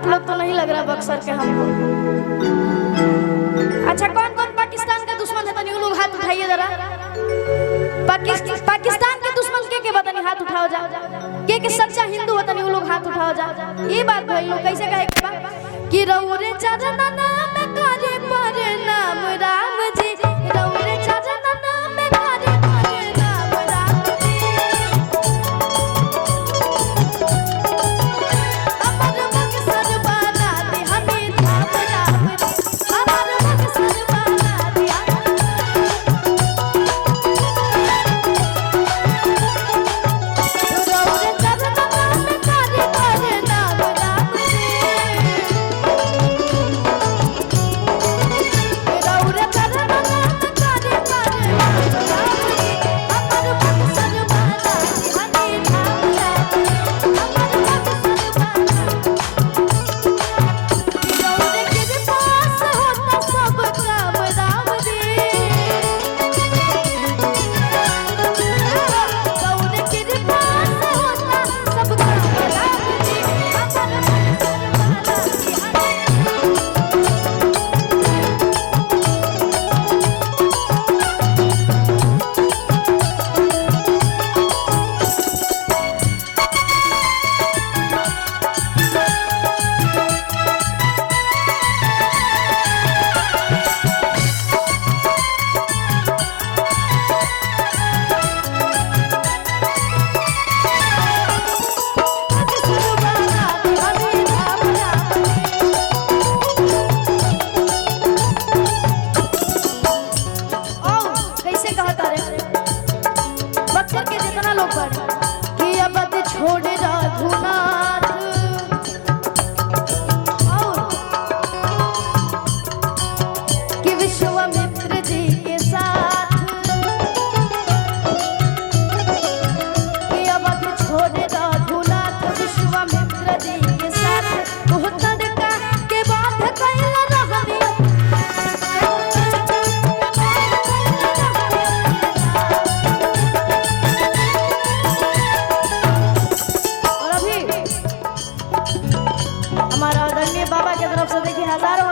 आप लोग तो नहीं लग रहा बक्सर के हमको। अच्छा कौन कौन पाकिस्तान का दुश्मन है तनी लोग हाथ उठाइए जरा। पाकिस्तान के दुश्मन के बतानी हाथ उठाओ जा। के सच्चा हिंदू है तनी लोग हाथ उठाओ जा। ये बात भाई लोग कैसे कहे कि रौरे चरण नाम करे पर नाम राम जी, रौरे चरण नाम करे पर नाम राम जी। अमर बक्सर बना दे हमें धाम राम जी, अमर बक्सर बना दे। रौरे चरण नाम करे पर नाम राम जी। रौरे चरण नाम करे पर नाम राम जी। अमर बक्सर बना दे हमें धाम राम जी, अमर बक्सर बना। रौरे कृपा से होता सब काम राम जी, रौरे कृपा से होता सब काम राम जी। अमर बक्सर बना दे हमें। कैसे कहता रे बक्सर के जितना लोग बाड़े कि अब छोड़ रघुनाथ और कि विश्वामित्र जी के साथ कि अब छोड़ रघुनाथ विश्वामित्र जी के साथ बहुत का के बात कैला रहनी। और अभी हमारा आदरणीय बाबा की तरफ से देखिए हजारों